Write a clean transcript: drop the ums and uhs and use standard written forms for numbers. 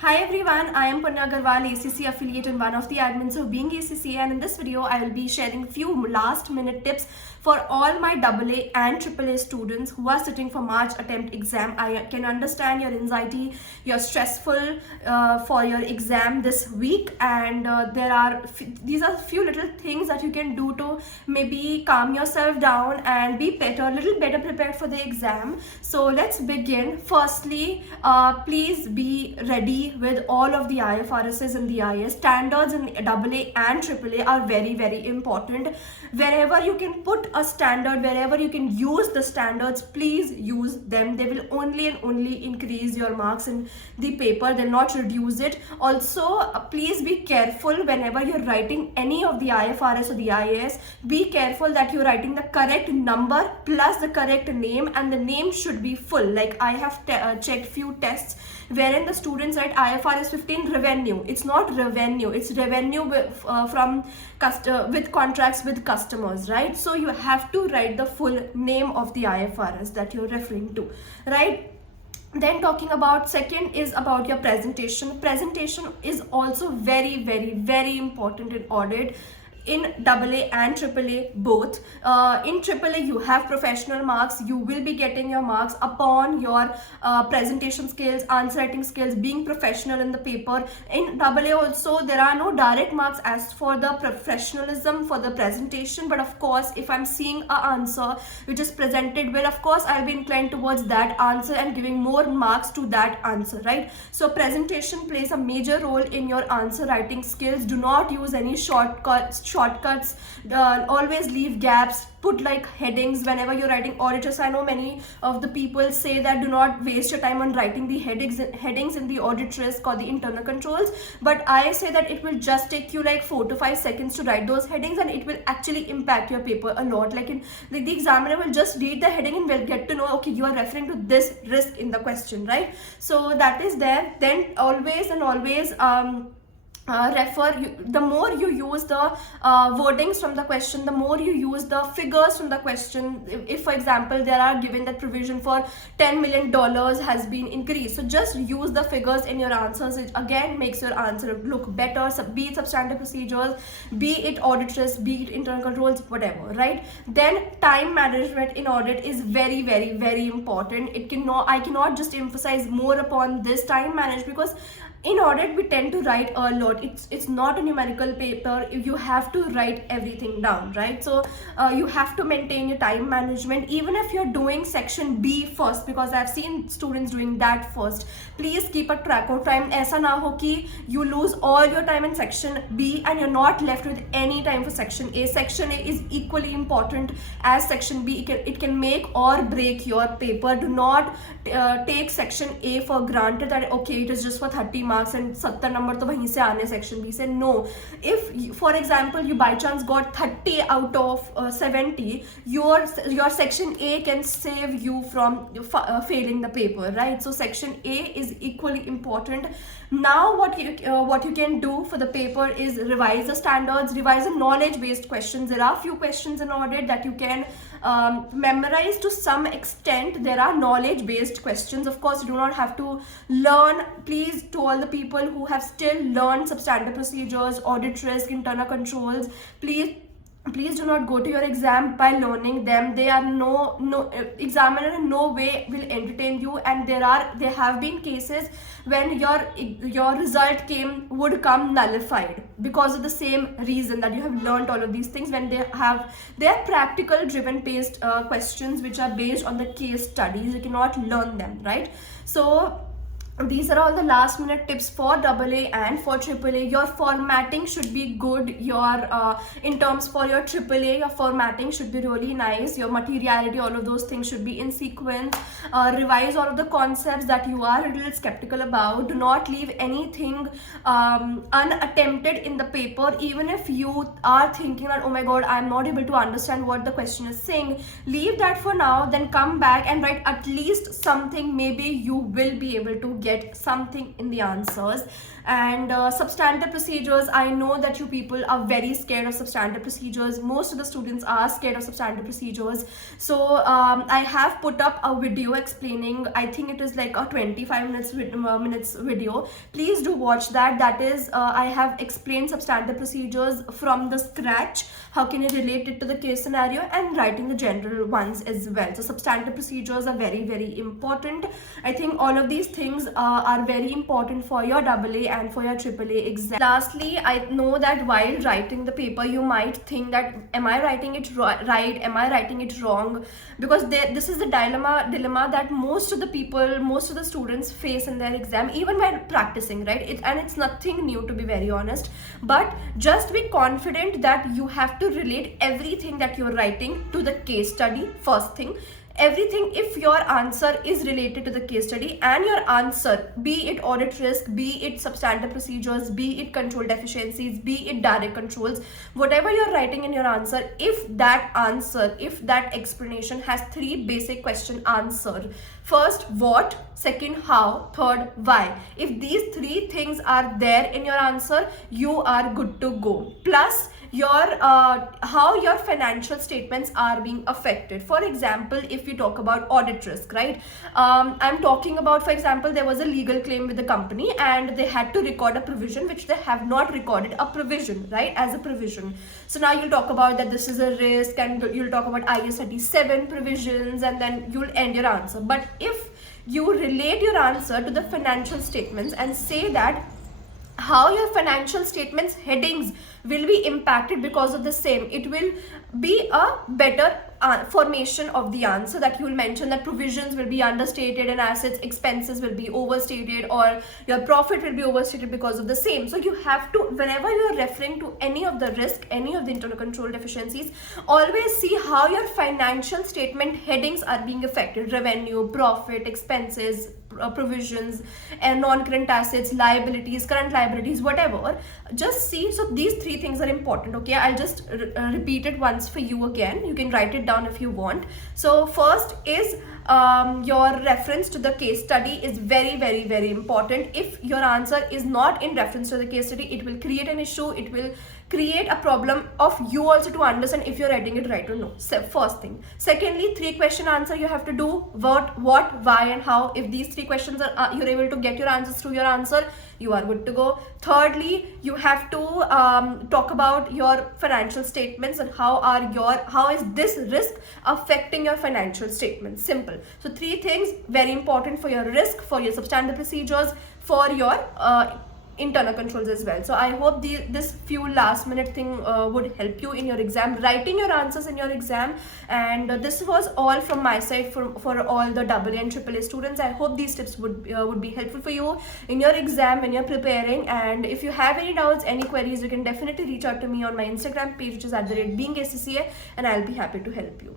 Hi everyone, I am Punya Aggarwal, ACCA affiliate and one of the admins of Being ACCA, and in this video I will be sharing few last minute tips for all my AA and AAA students who are sitting for March attempt exam. I can understand your anxiety, you're stressful for your exam this week, and these are few little things that you can do to maybe calm yourself down and be a little better prepared for the exam. So let's begin. Firstly, please be ready with all of the IFRSs and the IAS. Standards in AA and AAA are very important. Wherever you can put a standard, wherever you can use the standards, please use them. They will only and only increase your marks in the paper. They'll not reduce it. Also, please be careful whenever you're writing any of the IFRS or the IAS. Be careful that you're writing the correct number plus the correct name, and the name should be full. Like I have checked few tests wherein the students write IFRS 15 revenue. It's not revenue, it's revenue with contracts with customers, right? So you have to write the full name of the IFRS that you're referring to, right? Then talking about second is about your presentation. Presentation is also very important in audit, in AA and AAA both. In AAA you have professional marks. You will be getting your marks upon your presentation skills, answer writing skills, being professional in the paper. In AA also there are no direct marks as for the professionalism for the presentation, but of course if I'm seeing an answer which is presented well, of course I'll be inclined towards that answer and giving more marks to that answer, right? So presentation plays a major role in your answer writing skills. Do not use any shortcuts. Always leave gaps, put like headings whenever you're writing auditors. I know many of the people say that do not waste your time on writing the headings in the audit risk or the internal controls, but I say that it will just take you like 4 to 5 seconds to write those headings, and it will actually impact your paper a lot. Like the examiner will just read the heading and will get to know, okay, you are referring to this risk in the question, right? So that is there. Then always the more you use the wordings from the question, the more you use the figures from the question. If for example there are given that provision for $10 million has been increased, so just use the figures in your answers. It again makes your answer look better, be it substantive procedures, be it audit risk, be it internal controls, whatever, right? Then time management in audit is very important. I cannot just emphasize more upon this time management, because in audit we tend to write a lot. It's not a numerical paper. You have to write everything down, right? So you have to maintain your time management, even if you're doing section B first, because I've seen students doing that first. Please keep a track of time. Aisa na ho ki you lose all your time in section B and you're not left with any time for section A. Section A is equally important as section B. It can make or break your paper. Do not take section A for granted that okay, it is just for 30 marks and 70 number to wahin se aane section B se. No, if for example you by chance got 30 out of 70, your section A can save you from failing the paper, right? So section A is equally important. Now what you can do for the paper is revise the standards, revise the knowledge based questions. There are few questions in audit that you can memorize to some extent. There are knowledge based questions. Of course you do not have to learn. Please, to all the people who have still learned substantive procedures, audit risk, internal controls, please do not go to your exam by learning them. They are no examiner in no way will entertain you, and there have been cases when your result would come nullified because of the same reason that you have learned all of these things, when they are practical driven based questions which are based on the case studies. You cannot learn them, right? So these are all the last minute tips for AA and for AAA. Your formatting should be good. In terms for your AAA, your formatting should be really nice. Your materiality, all of those things should be in sequence. Revise all of the concepts that you are a little skeptical about. Do not leave anything unattempted in the paper. Even if you are thinking that, oh my god, I'm not able to understand what the question is saying, leave that for now, then come back and write at least something. Maybe you will be able to get something in the answers. And substantive procedures, I know that you people are very scared of substantive procedures. Most of the students are scared of substantive procedures. So I have put up a video explaining, I think it is like a 25 minutes video. Please do watch that. That is, I have explained substantive procedures from the scratch. How can you relate it to the case scenario, and writing the general ones as well. So substantive procedures are very, very important. I think all of these things are very important for your AA and for your AAA exam. Lastly, I know that while writing the paper, you might think that, am I writing it right? Am I writing it wrong? Because this is the dilemma that most of the people, most of the students face in their exam, even while practicing, right? And it's nothing new, to be very honest. But just be confident that you have to relate everything that you're writing to the case study. First thing, everything, if your answer is related to the case study, and your answer, be it audit risk, be it substantive procedures, be it control deficiencies, be it direct controls, whatever you're writing in your answer, if that answer, if that explanation has three basic question answer: first, what; second, how; third, why. If these three things are there in your answer, you are good to go. Plus your how your financial statements are being affected. For example, if you talk about audit risk, right, I'm talking about, for example, there was a legal claim with the company and they had to record a provision which they have not recorded a provision, right, as a provision. So now you'll talk about that this is a risk, and you'll talk about IS 37 provisions, and then you'll end your answer. But if you relate your answer to the financial statements and say that how your financial statements headings will be impacted because of the same, it will be a better formation of the answer, that you will mention that provisions will be understated and assets expenses will be overstated, or your profit will be overstated because of the same. So you have to, whenever you are referring to any of the risk, any of the internal control deficiencies, always see how your financial statement headings are being affected: revenue, profit, expenses, provisions, and non-current assets, liabilities, current liabilities, whatever. Just see. So these three things are important. Okay, I'll just repeat it once for you again. You can write it down if you want. So first is your reference to the case study is very, very, very important. If your answer is not in reference to the case study, it will create an issue. It will create a problem of you also to understand if you're writing it right or no. So first thing. Secondly, three question answer you have to do: what, why, and how. If these three questions are you're able to get your answers through your answer, you are good to go. Thirdly, you have to talk about your financial statements and how is this risk affecting your financial statements. Simple. So three things very important for your risk, for your substantive procedures, for your internal controls as well. So I hope this few last minute thing would help you in your exam, writing your answers in your exam. And this was all from my side for all the AA and AAA students. I hope these tips would be helpful for you in your exam when you're preparing. And if you have any doubts, any queries, you can definitely reach out to me on my Instagram page, which is @beingacca, and I'll be happy to help you.